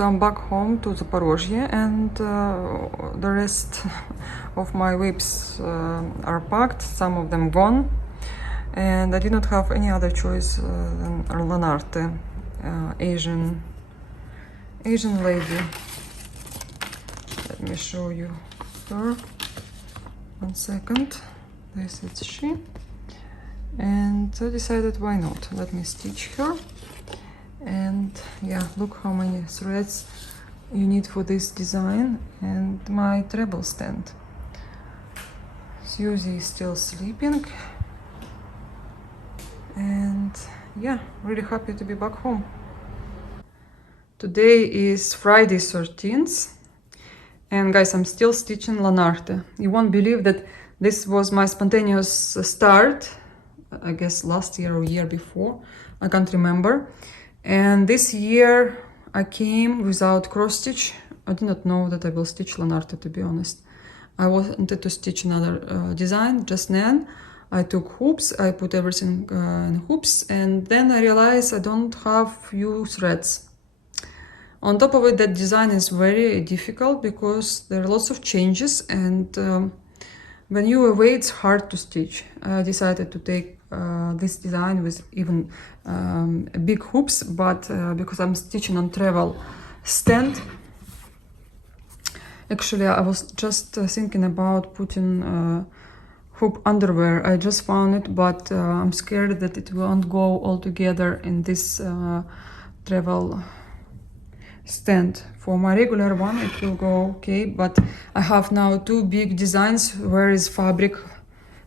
So I'm back home to Zaporozhye, and the rest of my whips are packed, some of them gone, and I did not have any other choice than LanArte, Asian lady. Let me show you her. 1 second. This is she, and I decided why not. Let me stitch her. And yeah, look how many threads you need for this design, and my treble stand. Susie is still sleeping, and yeah, really happy to be back home. Today is Friday 13th, and guys, I'm still stitching LanArte. You won't believe that this was my spontaneous start, I guess last year or year before, I can't remember. And this year I came without cross stitch. I did not know that I will stitch LanArte, to be honest. I wanted to stitch another design just then. I took hoops, I put everything in hoops, and then I realized I don't have few threads. On top of it, that design is very difficult because there are lots of changes, and when you're away, it's hard to stitch. I decided to take this design with even big hoops, but because I'm stitching on travel stand, actually I was just thinking about putting hoop underwear. I just found it, but I'm scared that it won't go all together in this travel stand. For my regular one it will go okay, but I have now two big designs where is fabric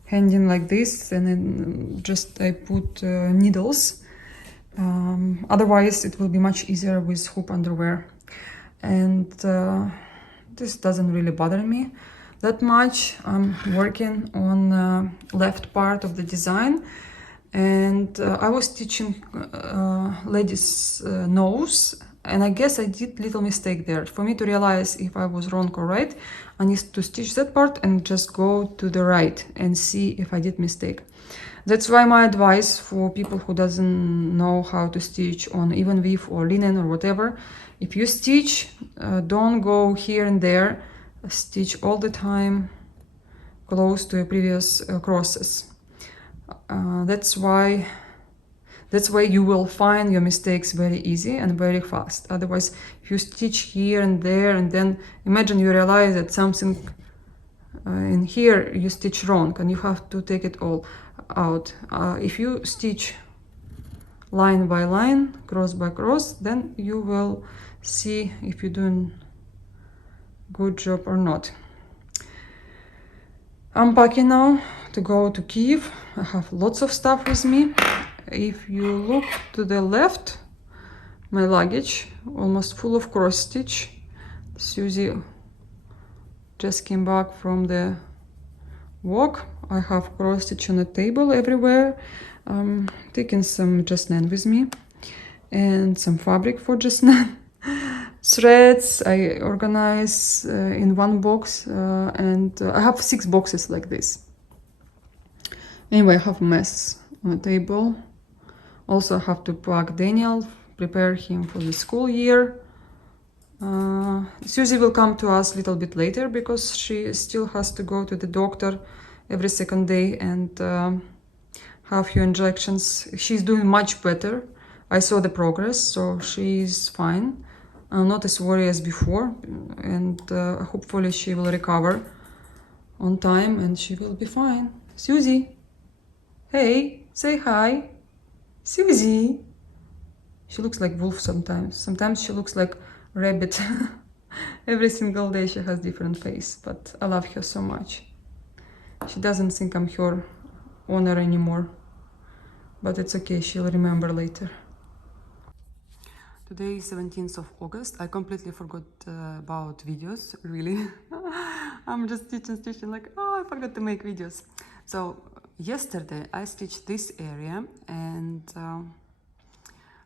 hanging like this, and then just I put needles. Otherwise it will be much easier with hoop underwear, and this doesn't really bother me that much. I'm working on left part of the design, and I was stitching lady's nose, and I guess I did little mistake there. For me to realize if I was wrong or right, I need to stitch that part and just go to the right and see if I did mistake. That's why my advice for people who doesn't know how to stitch on even weave or linen or whatever, if you stitch, don't go here and there, stitch all the time close to your previous crosses. That's why you will find your mistakes very easy and very fast. Otherwise, if you stitch here and there, and then imagine you realize that something in here you stitch wrong, and you have to take it all out. If you stitch line by line, cross by cross, then you will see if you're doing good job or not. I'm packing now to go to Kyiv. I have lots of stuff with me. If you look to the left, my luggage almost full of cross stitch. Susie just came back from the walk. I have cross stitch on the table everywhere. Taking some Jasnan with me and some fabric for Jasnan. Threads I organize in one box, and I have 6 boxes like this. Anyway, I have a mess on the table. Also, I have to pack Daniel, prepare him for the school year. Susie will come to us a little bit later because she still has to go to the doctor every second day and have few injections. She's doing much better. I saw the progress, so she's fine. I'm not as worried as before, and hopefully she will recover on time and she will be fine. Susie, hey, say hi. Susie. She looks like wolf sometimes. Sometimes she looks like rabbit. Every single day she has different face, but I love her so much. She doesn't think I'm her owner anymore, but it's okay, she'll remember later. Today is 17th of August. I completely forgot about videos, really. I'm just stitching like, oh, I forgot to make videos. So yesterday I stitched this area, and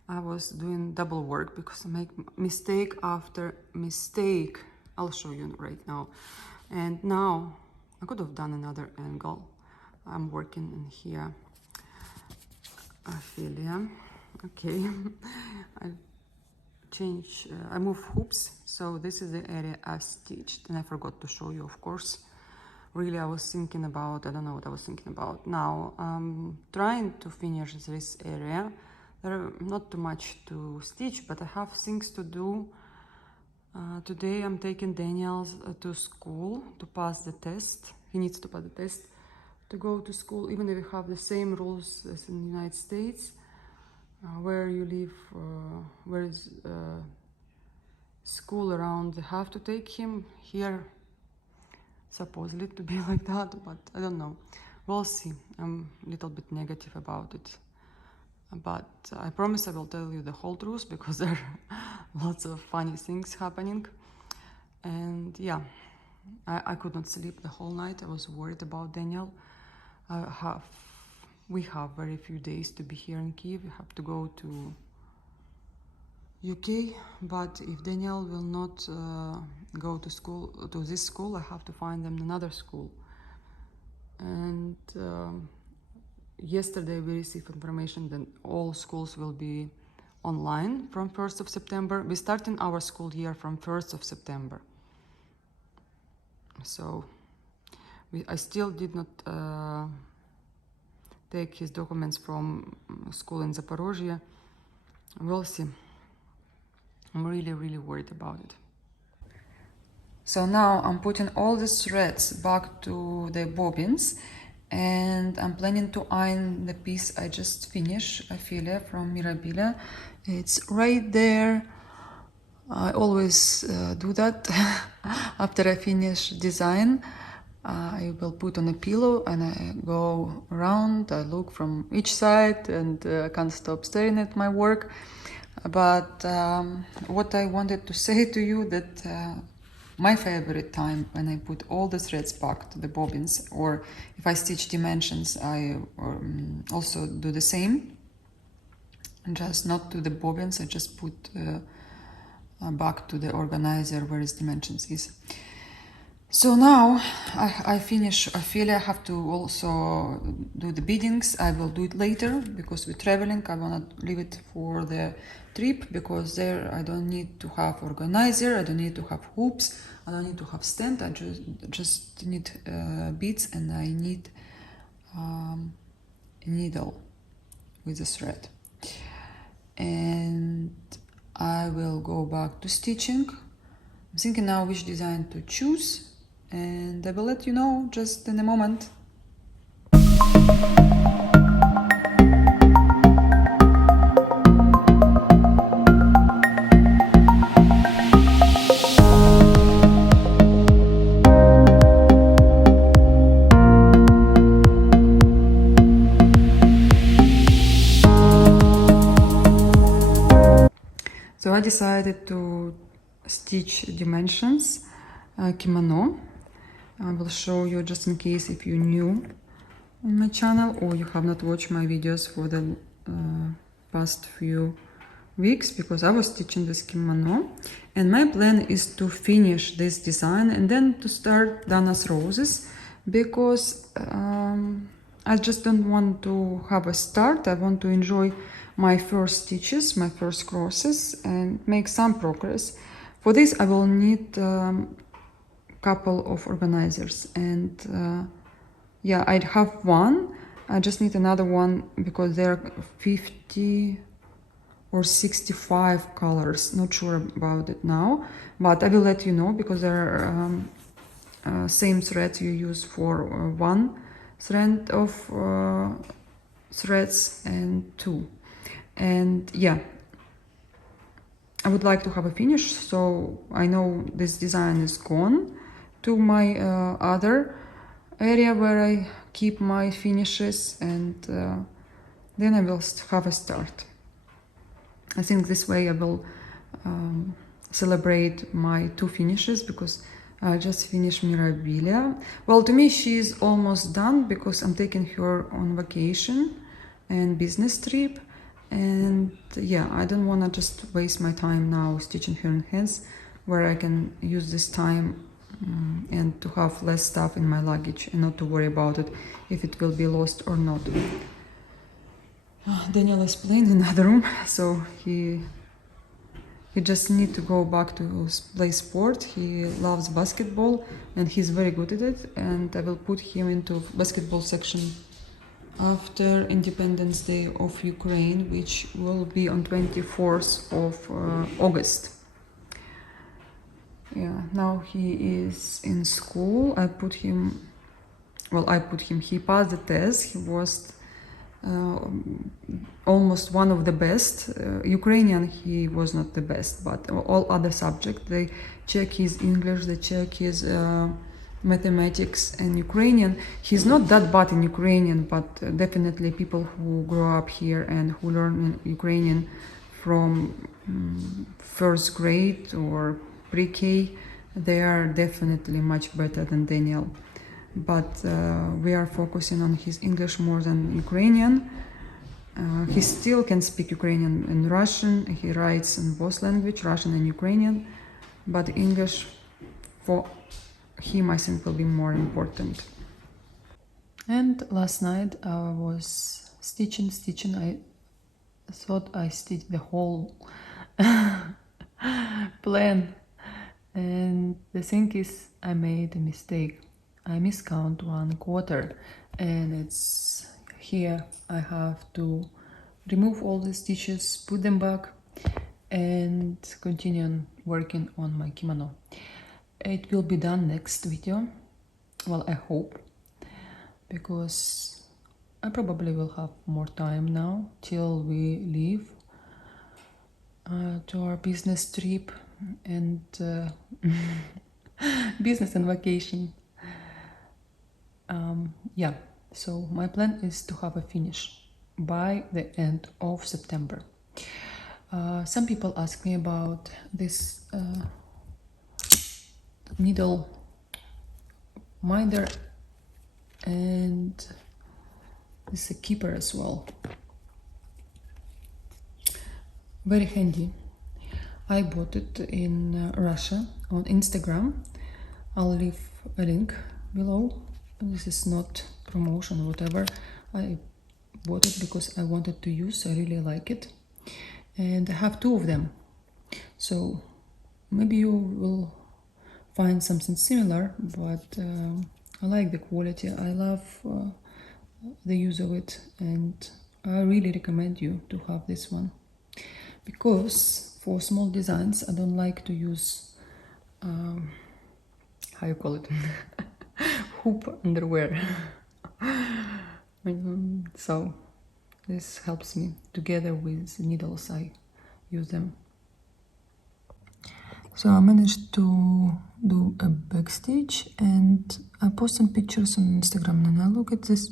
I was doing double work because I make mistake after mistake. I'll show you right now. And now I could have done another angle. I'm working in here. Ophelia. Okay. I I move hoops, so this is the area I've stitched, and I forgot to show you, of course. Really, I was thinking about, I don't know what I was thinking about. Now, I'm trying to finish this area. There are not too much to stitch, but I have things to do. Today I'm taking Daniel to school to pass the test. He needs to pass the test to go to school, even if we have the same rules as in the United States. Where you live, where is school around, they have to take him. Here, supposedly to be like that, but I don't know. We'll see. I'm a little bit negative about it. But I promise I will tell you the whole truth, because there are lots of funny things happening. And yeah, I could not sleep the whole night. I was worried about Daniel. We have very few days to be here in Kiev. We have to go to UK, but if Daniel will not go to school, to this school, I have to find them another school. And yesterday we received information that all schools will be online from 1st of September. We're starting our school year from 1st of September. So I still did not take his documents from school in Zaporozhye. We'll see. I'm really, really worried about it. So now I'm putting all the threads back to the bobbins, and I'm planning to iron the piece I just finished, Ophelia from Mirabilia. It's right there. I always do that after I finish design. I will put on a pillow and I go around, I look from each side, and I can't stop staring at my work. But what I wanted to say to you, that my favorite time when I put all the threads back to the bobbins, or if I stitch dimensions, I also do the same. Just not to the bobbins, I just put back to the organizer where its dimensions is. So now I finish Ophelia. I have to also do the beadings. I will do it later because we're traveling. I want to leave it for the trip, because there I don't need to have organizer, I don't need to have hoops, I don't need to have stand. I just need beads, and I need a needle with a thread. And I will go back to stitching. I'm thinking now which design to choose, and I will let you know just in a moment. So I decided to stitch dimensions kimono. I will show you just in case if you're new on my channel or you have not watched my videos for the past few weeks, because I was stitching this kimono, and my plan is to finish this design and then to start Dana's roses, because I just don't want to have a start. I want to enjoy my first stitches, my first crosses, and make some progress. For this I will need couple of organizers, and yeah, I have one. I just need another one because there are 50 or 65 colors. Not sure about it now, but I will let you know, because there are same threads you use for one strand of threads and two. And yeah, I would like to have a finish, so I know this design is gone to my other area where I keep my finishes, and then I will have a start. I think this way I will celebrate my two finishes, because I just finished Mirabilia. Well, to me she is almost done, because I'm taking her on vacation and business trip, and yeah, I don't want to just waste my time now stitching her in hands, where I can use this time and to have less stuff in my luggage and not to worry about it if it will be lost or not. Daniel is playing in another room, so he He just need to go back to play sport. He loves basketball and he's very good at it, and I will put him into basketball section after Independence Day of Ukraine, which will be on 24th of August. Yeah, now he is in school. I put him, he passed the test. He was almost one of the best. Ukrainian, he was not the best, but all other subjects, they check his English, they check his mathematics, and Ukrainian. He's not that bad in Ukrainian, but definitely people who grow up here and who learn Ukrainian from first grade or pre-K, they are definitely much better than Daniel. But we are focusing on his English more than Ukrainian. He still can speak Ukrainian and Russian. He writes in both languages, Russian and Ukrainian, but English for him, I think, will be more important. And last night I was stitching. I thought I stitched the whole plan, and the thing is, I made a mistake. I miscount 1/4, and it's here. I have to remove all the stitches, put them back, and continue working on my kimono. It will be done next video. Well, I hope, because I probably will have more time now till we leave to our business trip and business and vacation. Yeah, so my plan is to have a finish by the end of September. Some people ask me about this needle minder, and this is a keeper as well. Very handy. I bought it in Russia on Instagram. I'll leave a link below. This is not promotion or whatever. I bought it because I wanted to use. I really like it, and I have 2 of them, so maybe you will find something similar, but I like the quality. I love the use of it, and I really recommend you to have this one, because for small designs I don't like to use how you call it hoop underwear. So this helps me. Together with needles I use them. So I managed to do a back stitch, and I post some pictures on Instagram, and I look at this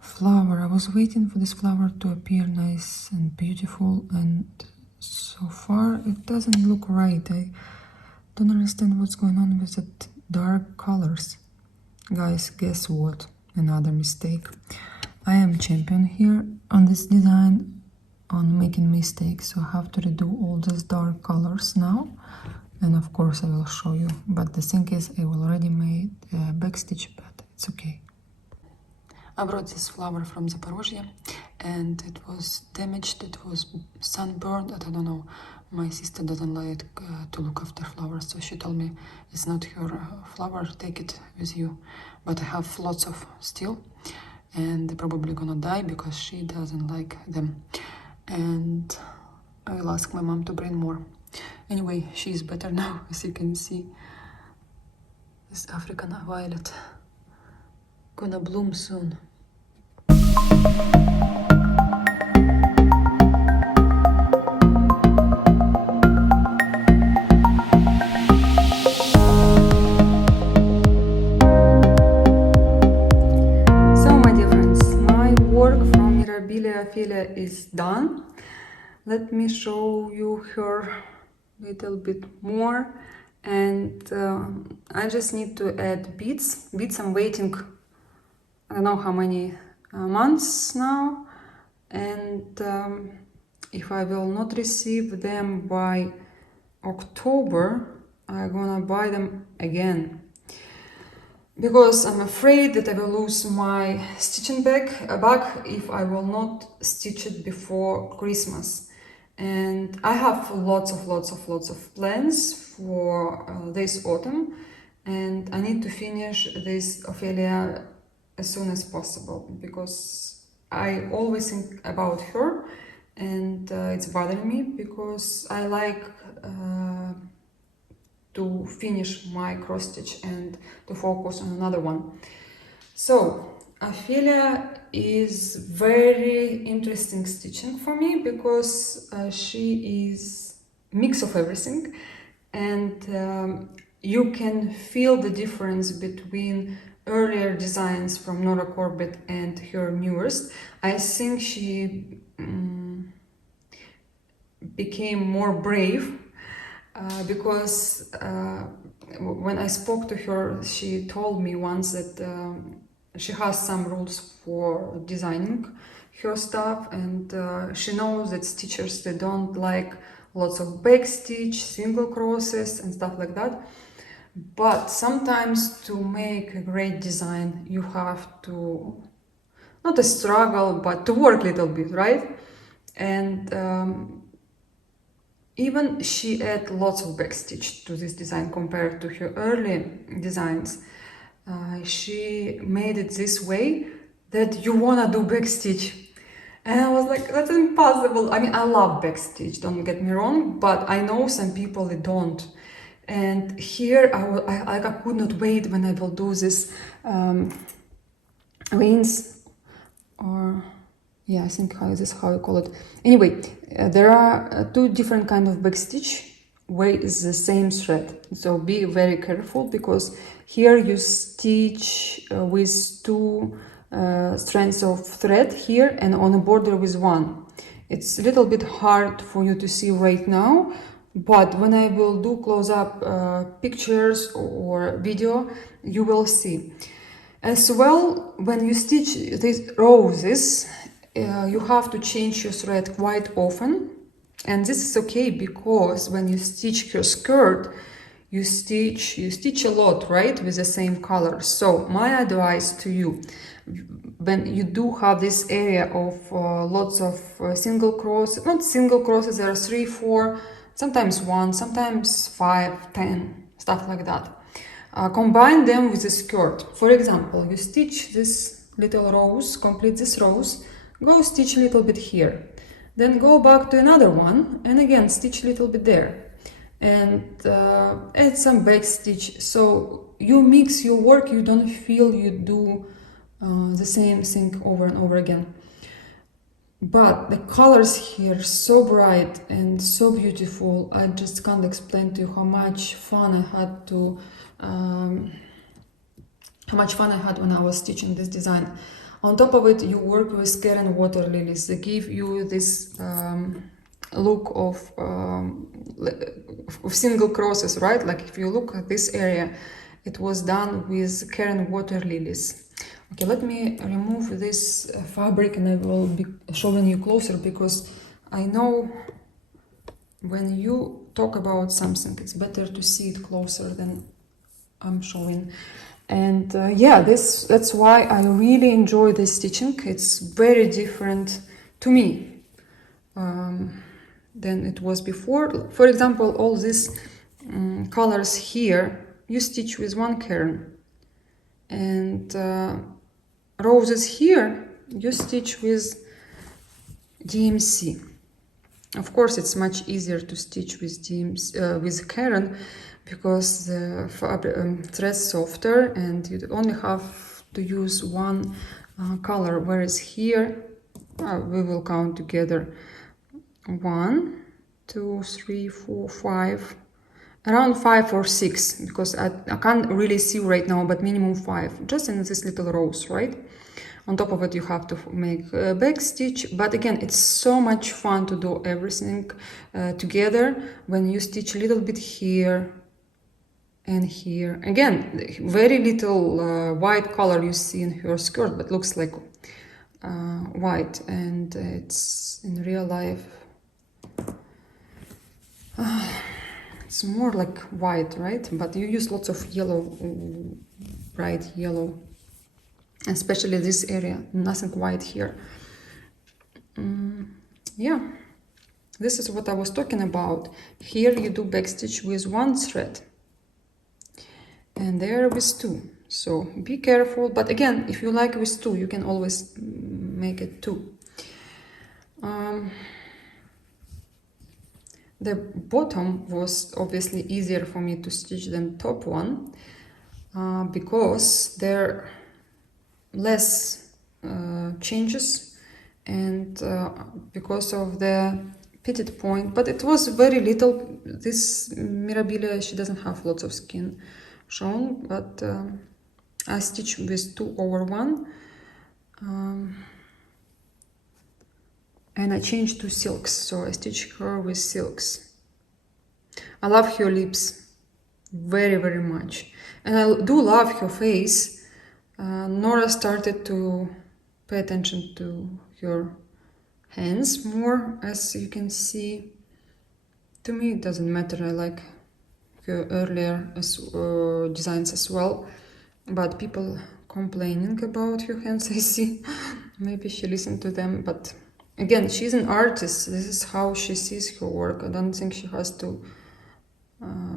flower. I was waiting for this flower to appear nice and beautiful, and so far it doesn't look right. I don't understand what's going on with the dark colors. Guys, guess what? Another mistake. I am champion here on this design on making mistakes, so I have to redo all these dark colors now, and of course I will show you. But the thing is, I already made a back stitch, but it's okay. I brought this flower from Zaporozhye, and it was damaged, it was sunburned, I don't know. My sister doesn't like to look after flowers, so she told me it's not her flower, take it with you. But I have lots of still, and they're probably gonna die because she doesn't like them. And I will ask my mom to bring more. Anyway, she's better now, as you can see. This African violet gonna bloom soon. Mirabilia is done. Let me show you her a little bit more, and I just need to add beads. I'm waiting, I don't know how many months now, and if I will not receive them by October, I'm gonna buy them again, because I'm afraid that I will lose my stitching bag if I will not stitch it before Christmas. and I have lots of plans for this autumn, and I need to finish this Ophelia as soon as possible because I always think about her, and it's bothering me because I like to finish my cross stitch and to focus on another one. So Ophelia is very interesting stitching for me because she is mix of everything, and you can feel the difference between earlier designs from Nora Corbett and her newest. I think she became more brave because when I spoke to her, she told me once that she has some rules for designing her stuff, and she knows that stitchers, they don't like lots of back stitch, single crosses and stuff like that. But sometimes to make a great design, you have to, not a struggle, but to work a little bit, right? And even she added lots of backstitch to this design compared to her early designs. She made it this way that you wanna do backstitch. And I was like, that's impossible. I mean, I love backstitch, don't get me wrong, but I know some people they don't. And here I could not wait when I will do this veins, or yeah, I think this is how you call it. Anyway, there are two different kind of backstitch where it's the same thread. So be very careful because here you stitch with two strands of thread here and on a border with one. It's a little bit hard for you to see right now, but when I will do close-up pictures or video, you will see. As well, when you stitch these roses, you have to change your thread quite often, and this is okay because when you stitch your skirt, you stitch a lot, right, with the same color. So my advice to you, when you do have this area of lots of single crosses, not single crosses, there are 3, 4, sometimes 1, sometimes 5, 10, stuff like that. Combine them with the skirt. For example, you stitch this little rose, complete this rose, go stitch a little bit here, then go back to another one and again stitch a little bit there, and add some back stitch, so you mix your work, you don't feel you do the same thing over and over again. But the colors here are so bright and so beautiful, I just can't explain to you how much fun I had to when I was stitching this design. On top of it, you work with Karen water lilies. They give you this look of single crosses, right? Like if you look at this area, it was done with Karen water lilies. Okay, let me remove this fabric and I will be showing you closer because I know when you talk about something, it's better to see it closer than I'm showing. And yeah, that's why I really enjoy this stitching. It's very different to me than it was before. For example, all these colors here, you stitch with one Karen, and roses here, you stitch with DMC. Of course, it's much easier to stitch with with Karen because the thread's softer and you only have to use one color, whereas here we will count together 1, 2, 3, 4, 5, around 5 or 6, because I can't really see right now, but minimum 5, just in this little rows, right? On top of it, you have to make a back stitch, but again, it's so much fun to do everything together when you stitch a little bit here and here. Again, very little white color you see in her skirt, but looks like white, and it's in real life it's more like white, right? But you use lots of yellow, bright yellow, especially this area, nothing white here. Yeah, this is what I was talking about. Here you do backstitch with 1 thread and there with 2. So be careful, but again, if you like with 2, you can always make it 2. The bottom was obviously easier for me to stitch than top one because there are less changes and because of the pitted point, but it was very little. This Mirabilia, she doesn't have lots of skin shown, but I stitch with 2/1 and I changed to silks, so I stitch her with silks. I love her lips very, very much, and I do love her face. Nora started to pay attention to her hands more, as you can see. To me it doesn't matter, I like her earlier designs as well, but people complaining about her hands, I see. Maybe she listened to them, but again, she's an artist, this is how she sees her work. I don't think she has to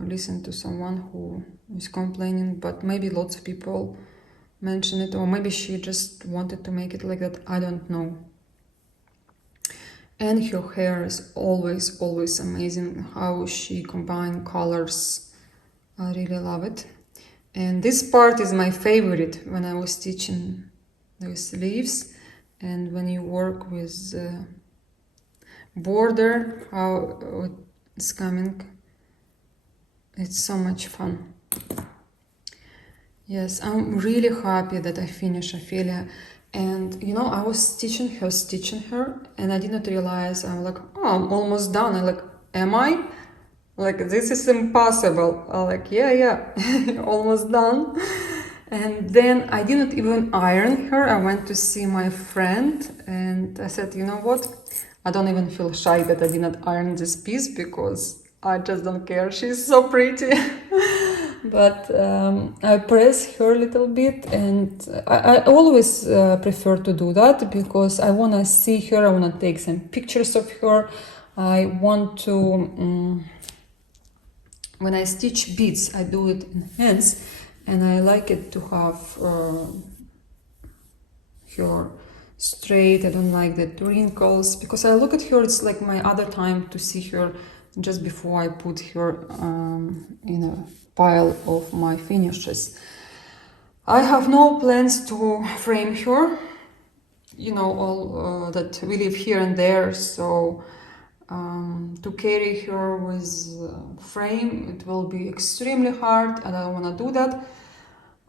listen to someone who is complaining, but maybe lots of people mention it, or maybe she just wanted to make it like that, I don't know. And her hair is always amazing, how she combines colors. I really love it. And this part is my favorite when I was stitching the sleeves, and when you work with border, how it's coming. It's so much fun. Yes, I'm really happy that I finished Ophelia. And you know, I was stitching her, and I did not realize. I'm like, oh, I'm almost done. I'm like, am I? Like, this is impossible. I'm like, yeah, almost done. And then I didn't even iron her. I went to see my friend, and I said, you know what? I don't even feel shy that I did not iron this piece because I just don't care. She's so pretty. But I press her a little bit, and I always prefer to do that because I want to see her, I want to take some pictures of her. I want to, when I stitch beads, I do it in hands, and I like it to have her straight. I don't like the wrinkles, because I look at her, it's like my other time to see her just before I put her in a pile of my finishes. I have no plans to frame her, you know, all that we live here and there, so to carry her with frame, it will be extremely hard, and I don't want to do that.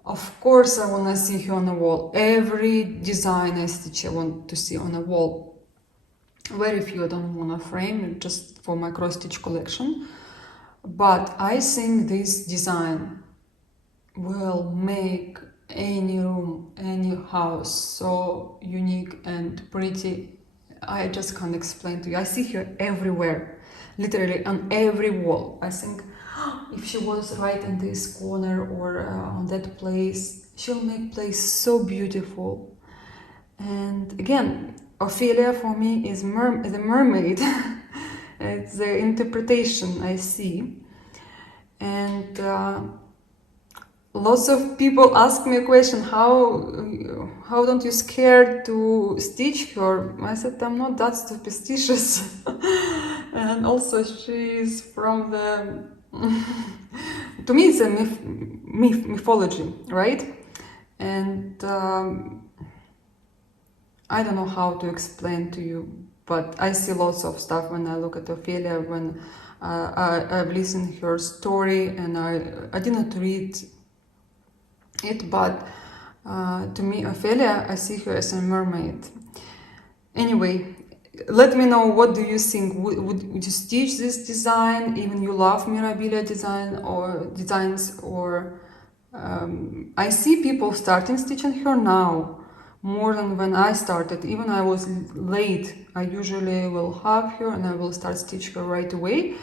Of course, I want to see her on a wall. Every design I stitch, I want to see on a wall. Very few I don't want to frame, just for my cross-stitch collection. But I think this design will make any room, any house so unique and pretty. I just can't explain to you. I see her everywhere, literally on every wall. I think if she was right in this corner or on that place, she'll make place so beautiful. And again, Ophelia for me is a mermaid. It's the interpretation I see. And lots of people ask me a question, how don't you scared to stitch her? I said, I'm not that superstitious. And also she's from the to me it's a mythology, right? And I don't know how to explain to you, but I see lots of stuff when I look at Ophelia, when I've listened her story, and I did not read it, but to me, Ophelia, I see her as a mermaid. Anyway, let me know, what do you think? Would you stitch this design, even you love Mirabilia design or designs, or I see people starting stitching her now more than when I started. Even I was late. I usually will have her and I will start stitch her right away.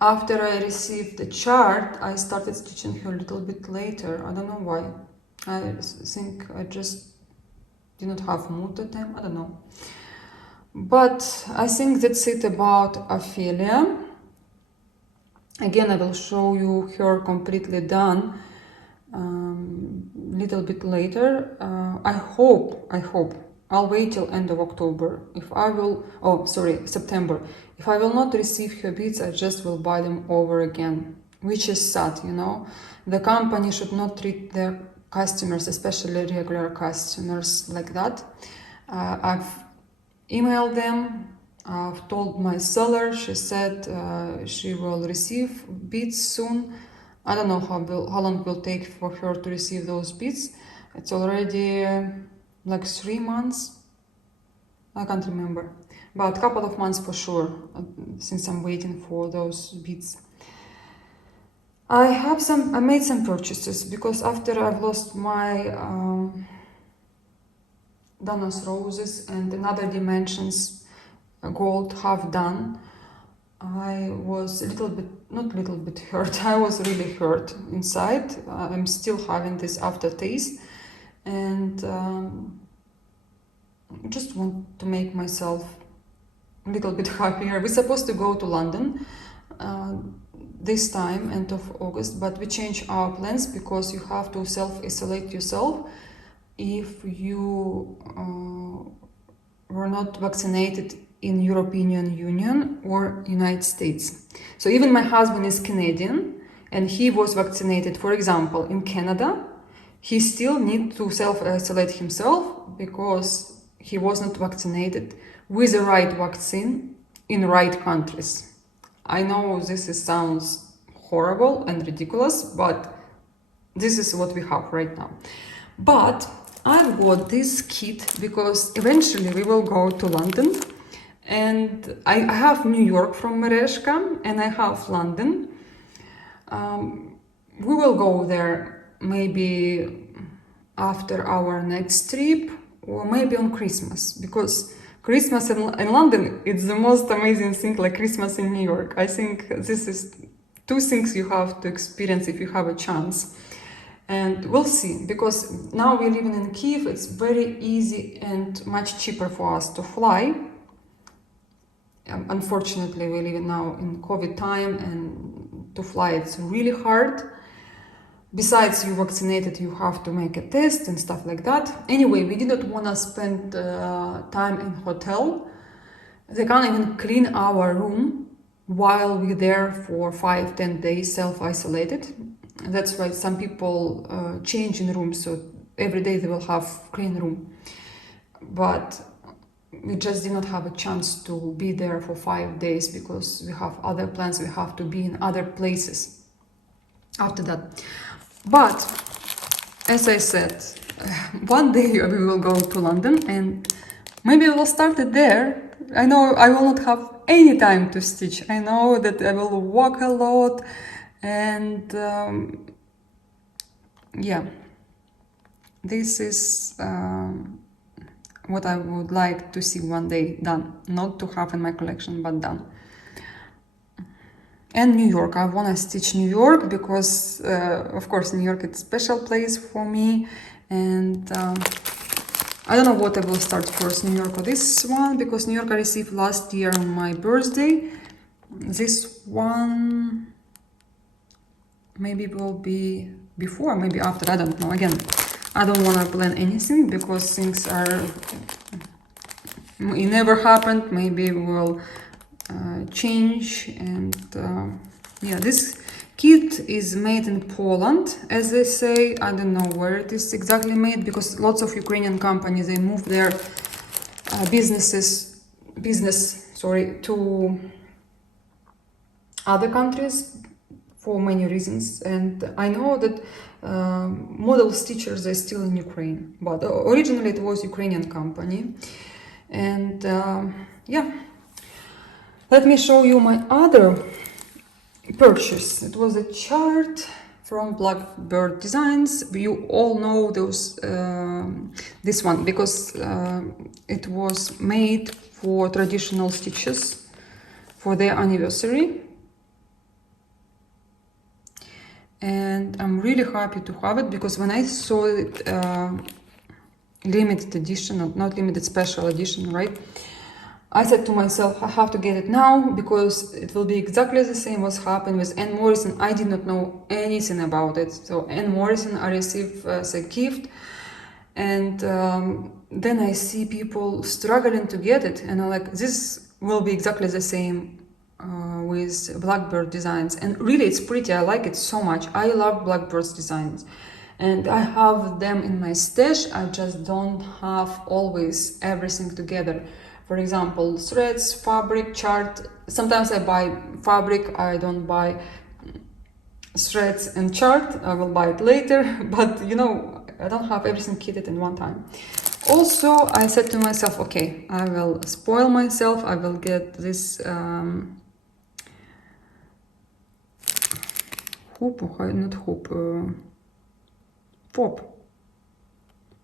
After I received the chart, I started stitching her a little bit later. I don't know why. I think I just did not have mood that time. I don't know. But I think that's it about Ophelia. Again, I will show you her completely done little bit later. I hope I'll wait till end of October. If I will, oh sorry, September. If I will not receive her beads, I just will buy them over again, which is sad, you know. The company should not treat their customers, especially regular customers, like that. I've emailed them. I've told my seller. She said she will receive beads soon. I don't know how long it will take for her to receive those beads. It's already like 3 months. I can't remember, but a couple of months for sure, since I'm waiting for those beads. I made some purchases because after I've lost my Dana's roses and in other dimensions gold half done, I was a little bit, not little bit hurt, I was really hurt inside. I'm still having this aftertaste, and just want to make myself a little bit happier. We're supposed to go to London this time, end of August, but we changed our plans because you have to self-isolate yourself if you were not vaccinated in European Union or United States. So even my husband is Canadian and he was vaccinated, for example, in Canada, he still needs to self-isolate himself because he was not vaccinated with the right vaccine in right countries. I know sounds horrible and ridiculous, but this is what we have right now. But I've got this kit because eventually we will go to London, and I have New York from Mereshka and I have London. We will go there maybe after our next trip or maybe on Christmas, because Christmas in London, it's the most amazing thing, like Christmas in New York. I think this is two things you have to experience if you have a chance. And we'll see, because now we're living in Kiev, it's very easy and much cheaper for us to fly. Unfortunately, we live now in COVID time, and to fly it's really hard. Besides, you vaccinated, you have to make a test and stuff like that. Anyway, we didn't want to spend time in hotel. They can't even clean our room while we're there for 5-10 days self-isolated. That's why some people change in rooms, so every day they will have clean room. But we just did not have a chance to be there for 5 days because we have other plans, we have to be in other places after that. But as I said, one day we will go to London and maybe we'll start it there. I know I will not have any time to stitch. I know that I will walk a lot, and yeah, this is what I would like to see one day done, not to have in my collection, but done. And New York, I want to stitch New York because of course New York is a special place for me, and I don't know what I will start first, New York or this one, because New York I received last year on my birthday. This one maybe will be before, maybe after, I don't know. Again, I don't want to plan anything because things are, it never happened, maybe we'll change. And yeah, this kit is made in Poland, as they say. I don't know where it is exactly made, because lots of Ukrainian companies, they move their business to other countries for many reasons. And I know that model stitchers are still in Ukraine, but originally it was Ukrainian company. And yeah, let me show you my other purchase. It was a chart from Blackbird Designs. You all know those this one because it was made for traditional stitches for their anniversary. And I'm really happy to have it, because when I saw it limited edition, not limited, special edition, right? I said to myself, I have to get it now because it will be exactly the same as happened with Anne Morrison. I did not know anything about it. So Anne Morrison, I received as a gift, and then I see people struggling to get it, and I'm like, this will be exactly the same with Blackbird designs. And really, it's pretty. I like it so much. I love Blackbird's designs, and I have them in my stash. I just don't have always everything together. For example, threads, fabric, chart. Sometimes I buy fabric, I don't buy threads and chart. I will buy it later, but you know, I don't have everything kitted in one time. Also, I said to myself, okay, I will spoil myself. I will get this hoop, not hoop, fob,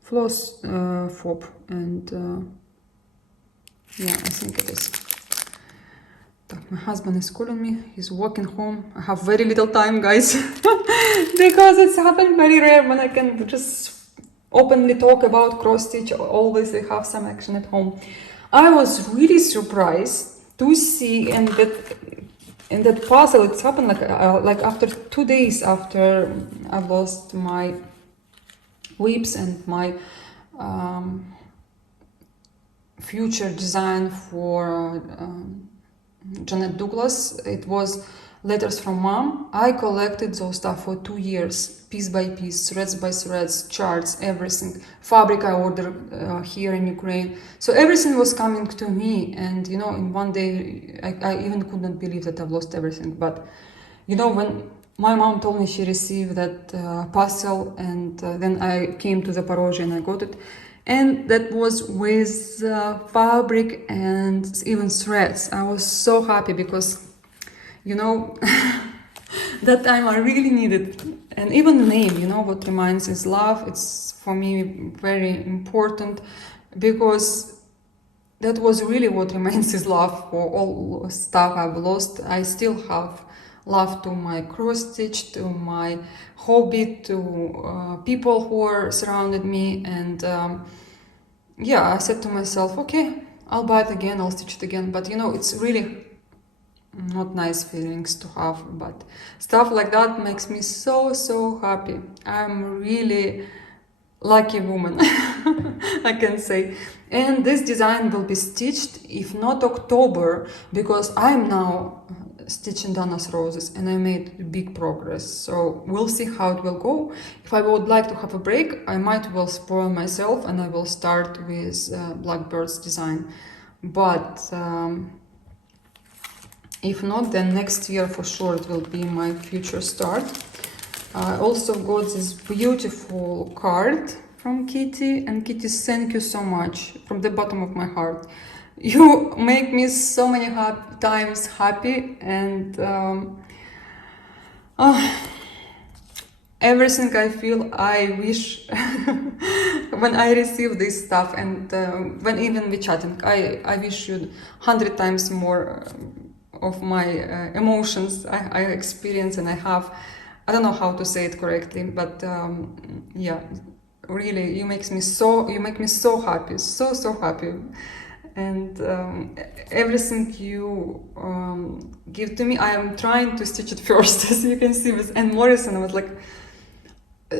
floss fob, and yeah, I think it is. My husband is calling me, he's walking home. I have very little time, guys, because it's happened very rare when I can just openly talk about cross stitch. Always I have some action at home. I was really surprised to see in that puzzle. It's happened like after 2 days after I lost my whips and my future design for Janet Douglas. It was letters from mom. I collected those stuff for 2 years, piece by piece, threads by threads, charts, everything. Fabric I ordered here in Ukraine. So everything was coming to me, and you know, in one day I even could not believe that I've lost everything. But you know, when my mom told me she received that parcel, and then I came to Zaporozhye and I got it. And that was with fabric and even threads. I was so happy because, you know, that time I really needed. And even the name, you know, what reminds is love. It's for me very important because that was really what remains is love for all stuff I've lost. I still have love to my cross stitch, to my hobby, to people who are surrounded me, and yeah, I said to myself, okay, I'll buy it again, I'll stitch it again. But you know, it's really not nice feelings to have, but stuff like that makes me so happy. I'm really lucky woman, I can say. And this design will be stitched, if not October, because I'm now stitching Dana's roses and I made big progress. So we'll see how it will go. If I would like to have a break, I might well spoil myself and I will start with Blackbird's design. But if not, then next year for sure it will be my future start. I also got this beautiful card from Kitty, and Kitty, thank you so much from the bottom of my heart. You make me so many times happy, and everything I feel, I wish when I receive this stuff, and when even we chatting, I wish you 100 times more of my emotions I experience and I have. I don't know how to say it correctly, but yeah, really, you make me so happy, so happy, and everything you give to me, I am trying to stitch it first, as you can see with Anne Morrison. I was like,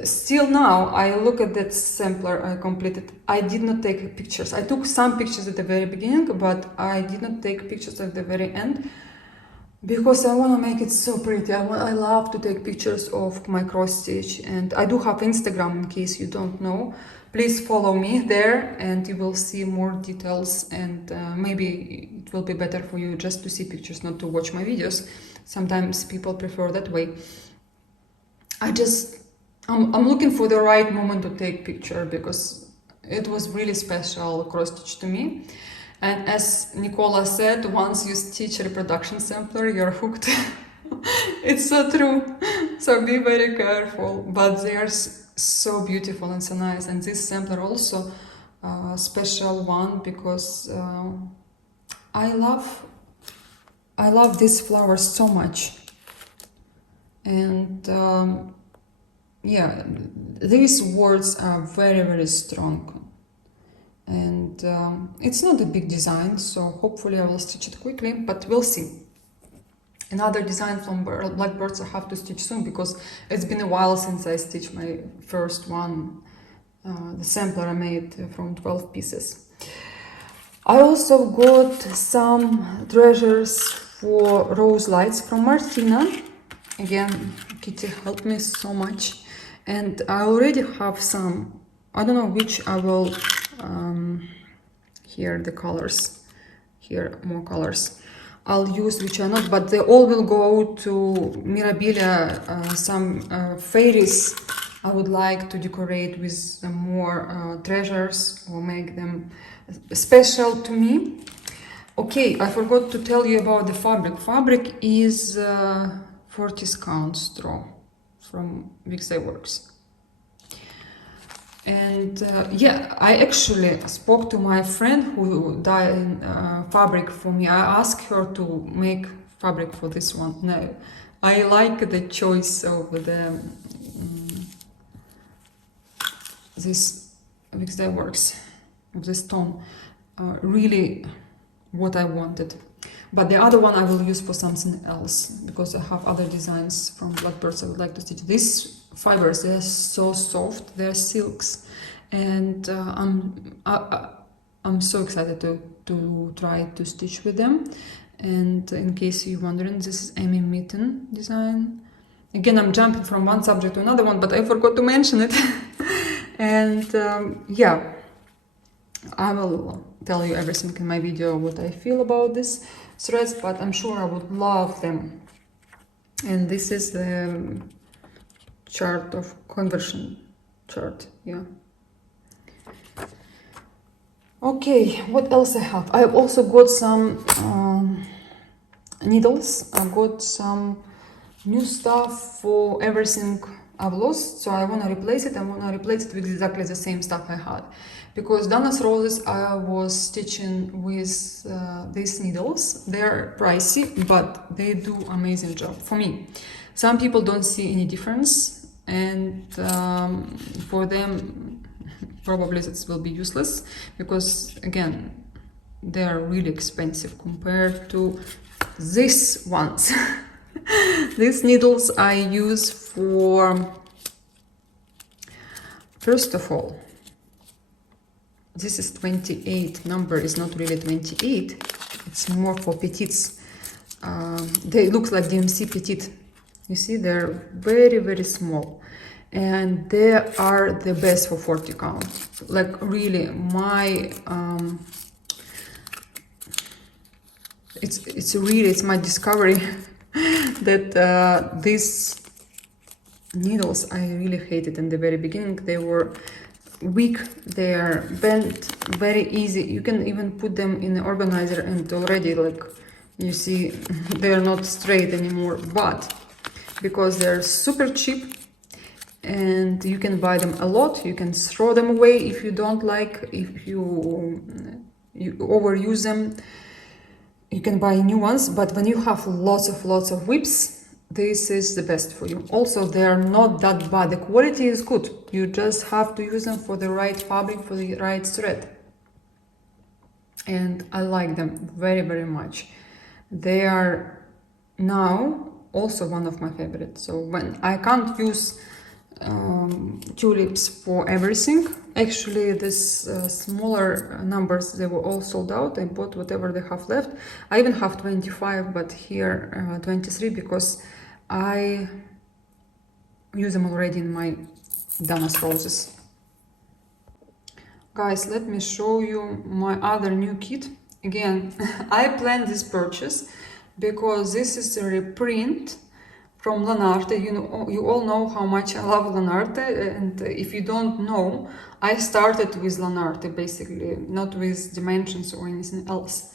still now, I look at that sampler I completed. I did not take pictures. I took some pictures at the very beginning, but I did not take pictures at the very end. Because I want to make it so pretty. I love to take pictures of my cross stitch, and I do have Instagram in case you don't know. Please follow me there and you will see more details, and maybe it will be better for you just to see pictures, not to watch my videos. Sometimes people prefer that way. I'm looking for the right moment to take picture because it was really special cross stitch to me. And as Nicola said, once you stitch a reproduction sampler, you're hooked. It's so true. So be very careful. But they are so beautiful and so nice. And this sampler also a special one because I love these flowers so much. And yeah, these words are very strong. and it's not a big design, so hopefully I will stitch it quickly, but we'll see. Another design from Blackbirds I have to stitch soon, because it's been a while since I stitched my first one, the sampler I made from 12 pieces. I also got some treasures for rose lights from Martina. Again, Kitty helped me so much, and I already have some. I don't know which I will. Here the colors, here more colors I'll use, which are not, but they all will go to Mirabilia. Some fairies I would like to decorate with some more treasures or make them special to me. Okay, I forgot to tell you about the fabric. Fabric is 40 count straw from Xstitch. And yeah, I actually spoke to my friend who dyed fabric for me. I asked her to make fabric for this one. No, I like the choice of the this Xstitch of this tone. Really what I wanted. But the other one I will use for something else, because I have other designs from Blackbirds I would like to stitch. These fibers, they're so soft, they're silks, and I'm so excited to try to stitch with them. And in case you're wondering, this is Amy Mitten design. Again, I'm jumping from one subject to another one, but I forgot to mention it. And yeah, I will tell you everything in my video what I feel about this threads, but I'm sure I would love them. And this is the chart of conversion chart, yeah. Okay, what else I have? I've also got some needles. I've got some new stuff for everything I've lost, so I want to replace it. I want to replace it with exactly the same stuff I had, because Dana's Roses I was stitching with these needles. They're pricey, but they do amazing job for me. Some people don't see any difference, and for them probably this will be useless, because again they are really expensive compared to these ones. These needles I use for, first of all, this is 28, number is not really 28, it's more for petites. They look like DMC petite. You see, they're very, very small. And they are the best for 40 count. Like really, my it's my discovery that these needles I really hated in the very beginning. They were weak, they are bent very easy. You can even put them in the organizer and already, like, you see, they are not straight anymore. But because they're super cheap and you can buy them a lot, you can throw them away if you don't like, if you overuse them, you can buy new ones. But when you have lots of whips, this is the best for you. Also, they are not that bad, the quality is good, you just have to use them for the right fabric, for the right thread. And I like them very, very much. They are now also one of my favorites. So when I can't use tulips for everything, actually this smaller numbers, they were all sold out. I bought whatever they have left. I even have 25, but here 23, because I use them already in my Dana's Roses. Guys, let me show you my other new kit. Again, I planned this purchase because this is a reprint from LanArte. You all know how much I love LanArte, and if you don't know, I started with LanArte basically, not with Dimensions or anything else.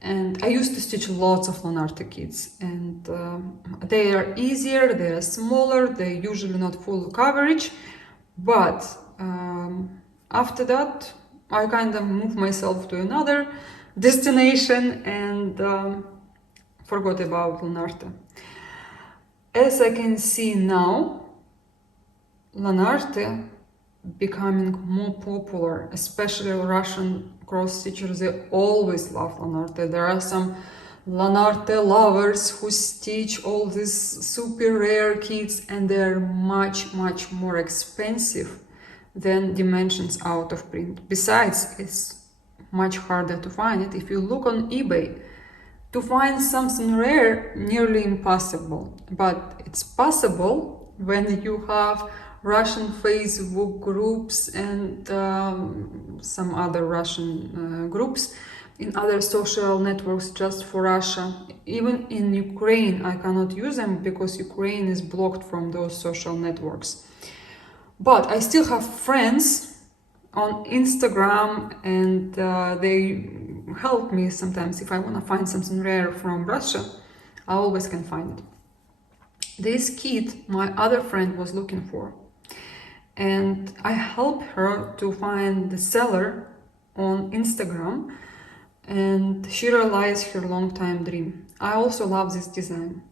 And I used to stitch lots of LanArte kits, and they are easier, they are smaller, they're usually not full coverage, but after that I kind of moved myself to another destination and forgot about LanArte. As I can see now, LanArte becoming more popular, especially Russian cross stitchers. They always love LanArte. There are some LanArte lovers who stitch all these super rare kits, and they're much more expensive than dimensions out of print. Besides, it's much harder to find it. If you look on eBay, to find something rare, nearly impossible. But it's possible when you have Russian Facebook groups and some other Russian groups in other social networks just for Russia. Even in Ukraine, I cannot use them because Ukraine is blocked from those social networks. But I still have friends on Instagram, and they help me sometimes. If I want to find something rare from Russia, I always can find it. This kit my other friend was looking for, and I helped her to find the seller on Instagram, and she realized her long-time dream. I also love this design.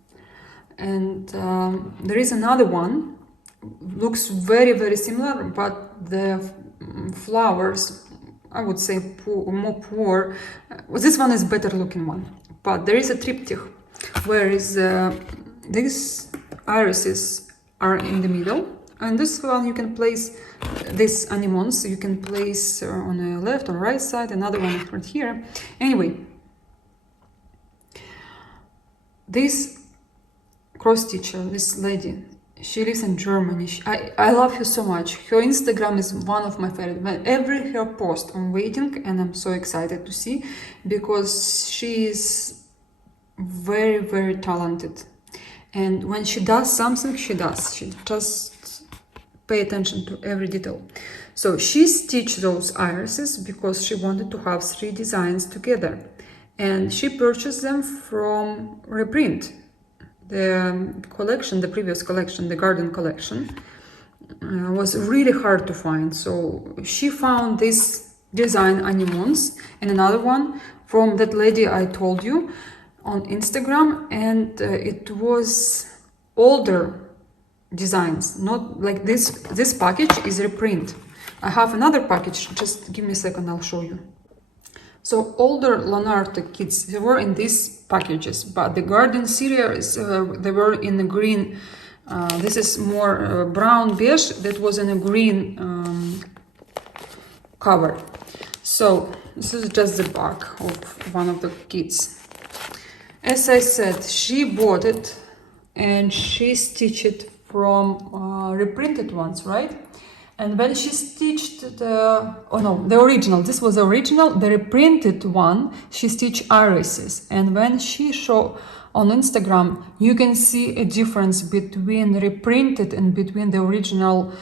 And there is another one, looks very similar, but the flowers, I would say more poor. This one is better looking one, but there is a triptych where is these irises are in the middle, and this one you can place these anemones, you can place on the left or right side, another one right here. Anyway, this cross stitcher, this lady, she lives in Germany. I love her so much. Her Instagram is one of my favorite. Every her post I'm waiting, and I'm so excited to see, because she is very talented. And when she does something, she just pay attention to every detail. So she stitched those irises because she wanted to have 3 designs together, and she purchased them from Reprint. The collection, the previous collection, the garden collection, was really hard to find. So she found this design anemones and another one from that lady I told you on Instagram, and it was older designs, not like this. This package is Reprint. I have another package, just give me a second, I'll show you. So older LanArte kits, they were in these packages, but the garden series, they were in the green. This is more brown beige, that was in a green cover. So this is just the back of one of the kits. As I said, she bought it and she stitched it from reprinted ones, right? And when she stitched the original, this was the original, the reprinted one, she stitched irises. And when she showed on Instagram, you can see a difference between reprinted and between the original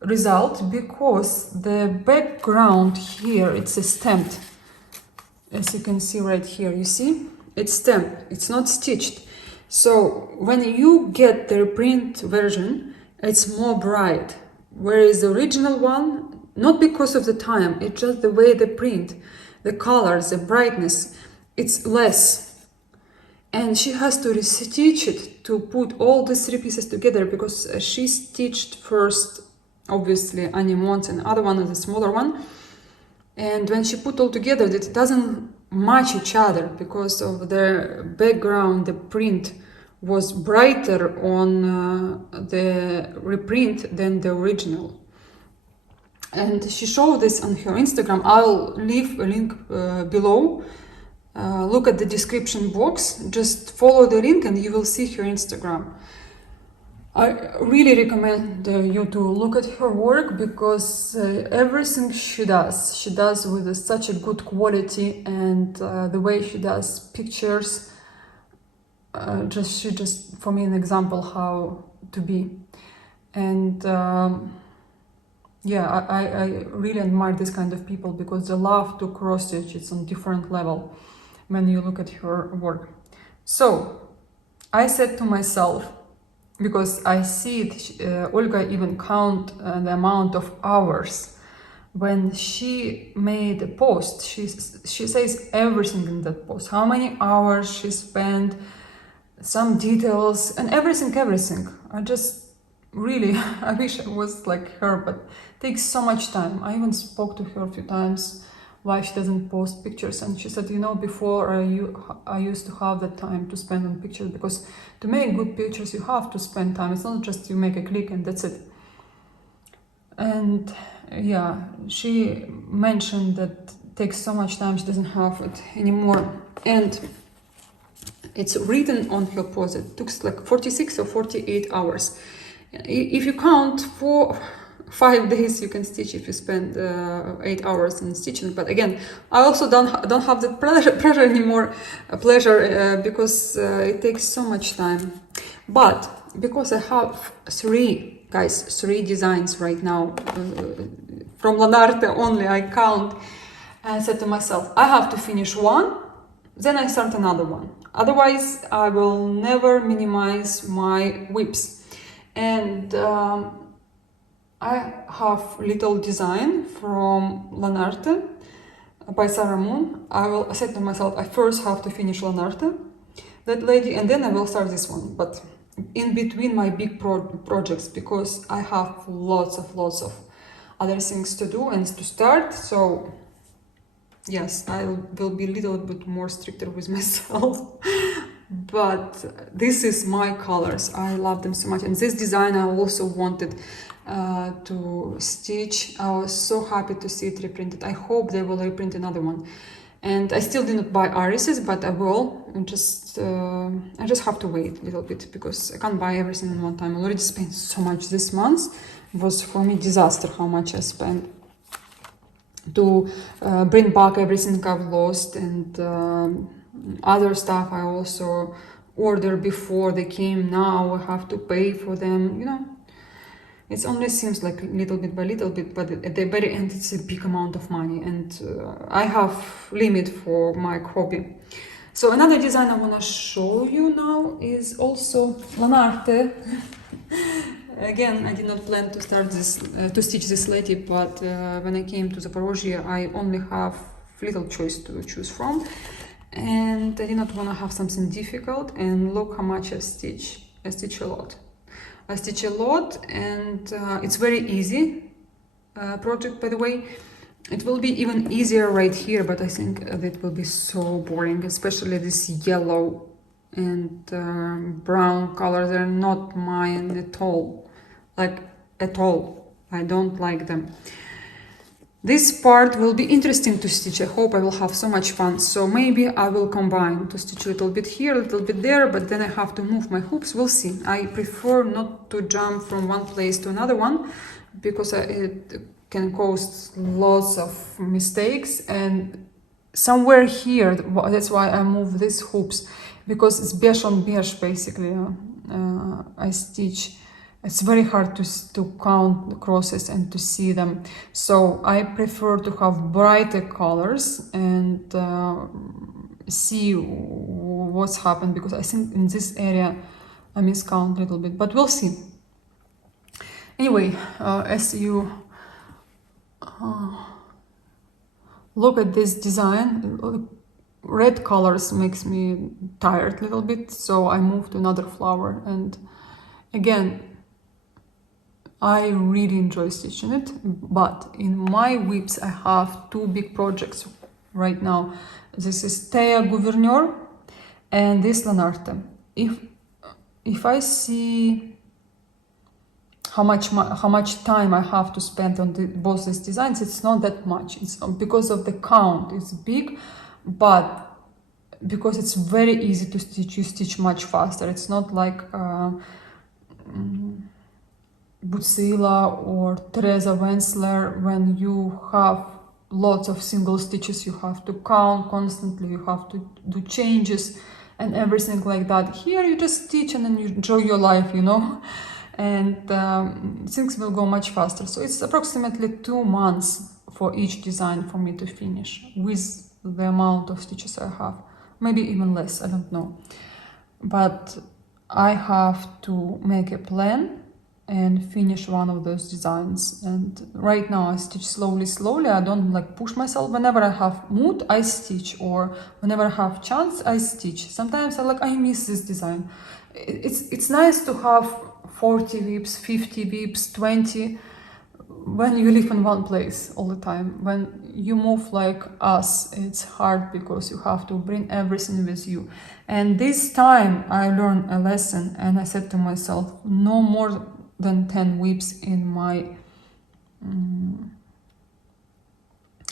result, because the background here, it's stamped. As you can see right here, you see? It's stamped, it's not stitched. So when you get the reprint version, it's more bright, whereas the original one, not because of the time, it's just the way they print, the colors, the brightness, it's less. And she has to restitch it to put all these 3 pieces together, because she stitched first, obviously, anemones, and other one is a smaller one. And when she put all together, it doesn't match each other because of the background, the print was brighter on the reprint than the original. And she showed this on her Instagram. I'll leave a link below. Look at the description box, just follow the link and you will see her Instagram. I really recommend you to look at her work, because everything she does with such a good quality, and the way she does pictures, she just for me an example how to be. And yeah, I really admire this kind of people, because the love to cross stitch, it's on different level when you look at her work. So I said to myself, because I see it, Olga even count the amount of hours. When she made a post, she says everything in that post, how many hours she spent, some details, and everything. I just really, I wish I was like her, but it takes so much time. I even spoke to her a few times why she doesn't post pictures, and she said, you know, before I used to have the time to spend on pictures, because to make good pictures you have to spend time. It's not just you make a click and that's it. And yeah, she mentioned that it takes so much time, she doesn't have it anymore. And it's written on her post, it took like 46 or 48 hours. If you count for 5 days you can stitch if you spend 8 hours in stitching. But again, I also don't have the pressure anymore, because it takes so much time. But because I have three designs right now from LanArte only, I count, and I said to myself, I have to finish one, then I start another one. Otherwise, I will never minimize my whips. And I have little design from LanArte by Sarah Moon. I said to myself, I first have to finish LanArte, that lady, and then I will start this one. But in between my big projects, because I have lots of other things to do and to start. So yes, I will be a little bit more stricter with myself. But this is my colors. I love them so much. And this design I also wanted to stitch. I was so happy to see it reprinted. I hope they will reprint another one. And I still did not buy irises, but I will. I just have to wait a little bit, because I can't buy everything in one time. I already spent so much this month. It was for me disaster how much I spent to bring back everything I've lost, and other stuff I also ordered before they came. Now I have to pay for them, you know. It only seems like little bit by little bit, but at the very end it's a big amount of money, and I have limit for my hobby. So another design I want to show you now is also LanArte. Again, I did not plan to start this, to stitch this lady, but when I came to Zaporozhye, I only have little choice to choose from, and I did not want to have something difficult. And look how much I stitch. I stitch a lot. I stitch a lot, and it's very easy project, by the way. It will be even easier right here, but I think that will be so boring, especially this yellow and brown colors. They're not mine at all, like at all. I don't like them. This part will be interesting to stitch. I hope I will have so much fun. So maybe I will combine to stitch a little bit here, a little bit there, but then I have to move my hoops. We'll see. I prefer not to jump from one place to another one, because it can cause lots of mistakes. And somewhere here, that's why I move these hoops, because it's beige on beige basically. I stitch. It's very hard to count the crosses and to see them. So I prefer to have brighter colors and see what's happened, because I think in this area I miscount a little bit, but we'll see. Anyway, as you look at this design, red colors makes me tired a little bit, so I move to another flower. And again, I really enjoy stitching it, but in my whips I have two big projects right now. This is Thea Gouverneur and this LanArte. If I see how much time I have to spend on both these designs, it's not that much. It's because of the count. It's big, but because it's very easy to stitch, you stitch much faster. It's not like Bucila or Teresa Wenzler, when you have lots of single stitches, you have to count constantly, you have to do changes and everything like that. Here you just stitch and then you enjoy your life, you know, and things will go much faster. So it's approximately 2 months for each design for me to finish, with the amount of stitches I have, maybe even less, I don't know. But I have to make a plan and finish one of those designs. And right now I stitch slowly. I don't like push myself. Whenever I have mood, I stitch, or whenever I have chance, I stitch. Sometimes I miss this design. It's nice to have 40 weeks, 50 weeks, 20. When you live in one place all the time, when you move like us, it's hard because you have to bring everything with you. And this time I learned a lesson, and I said to myself, no more than 10 whips in my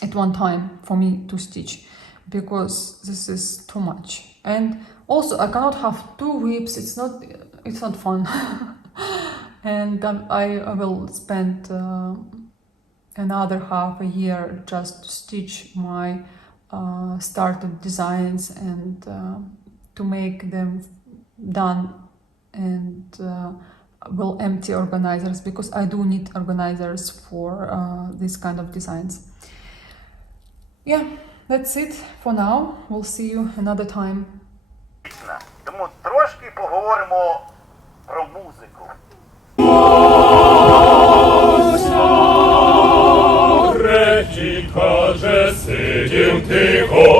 at one time for me to stitch, because this is too much. And also I cannot have 2 whips, it's not fun. And I will spend another half a year just to stitch my started designs and to make them done, and will empty organizers, because I do need organizers for this kind of designs. Yeah, that's it for now. We'll see you another time. Тому трошки поговоримо про музику. Речі, каже, сидів тихо.